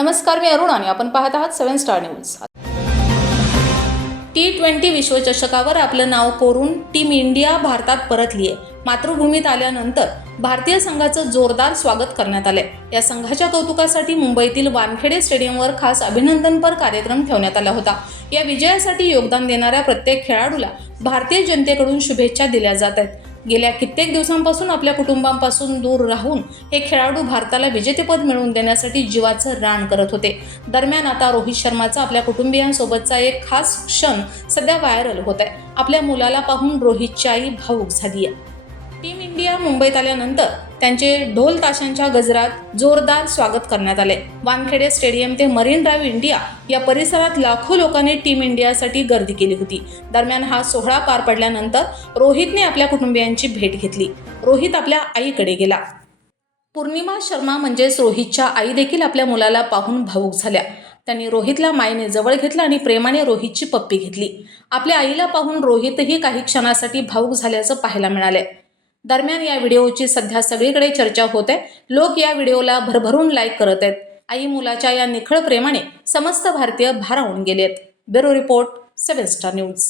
नमस्कार मी अरुण आणि आपण पाहत आहात seven star news. T twenty विश्वचषकावर आपलं नाव कोरून टीम इंडिया भारतात परतली आहे मातृभूमीत आल्यानंतर भारतीय संघाचं जोरदार स्वागत करण्यात आलंय. या संघाच्या कौतुकासाठी मुंबईतील वानखेडे स्टेडियमवर खास अभिनंदनपर कार्यक्रम ठेवण्यात आला होता. या विजयासाठी योगदान देणाऱ्या प्रत्येक खेळाडूला भारतीय जनतेकडून शुभेच्छा दिल्या जात आहेत. गेल्या कित्येक दिवसांपासून आपल्या कुटुंबांपासून दूर राहून हे खेळाडू भारताला विजेतेपद मिळवून देण्यासाठी जीवाचं रान करत होते. दरम्यान आता रोहित शर्माचा आपल्या कुटुंबियांसोबतचा एक खास क्षण सध्या व्हायरल होत आहे. आपल्या मुलाला पाहून रोहितची आई भावूक झाली आहे टीम इंडिया मुंबईत आल्यानंतर त्यांचे ढोल ताशांच्या गजरात जोरदार स्वागत करण्यात आले. वानखेडे स्टेडियम ते मरीन ड्राईव्ह इंडिया या परिसरात लाखो लोकांनी टीम इंडियासाठी गर्दी केली होती. दरम्यान हा सोहळा पार पडल्यानंतर रोहितने आपल्या कुटुंबियांची भेट घेतली. रोहित आपल्या आईकडे गेला. पूर्णिमा शर्मा म्हणजेच रोहितच्या आई देखील आपल्या मुलाला पाहून भावूक झाल्या. त्यांनी रोहितला मायने जवळ घेतलं आणि प्रेमाने रोहितची पप्पी घेतली. आपल्या आईला पाहून रोहितही काही क्षणासाठी भावूक झाल्याचं पाहायला मिळालं दरम्यान या व्हिडिओची सध्या सगळीकडे चर्चा होते लोक या व्हिडिओला भरभरून लाईक करत आहेत. आई मुलाच्या या निखळ प्रेमाने समस्त भारतीय भारावून गेलेत. Bureau report seven star news.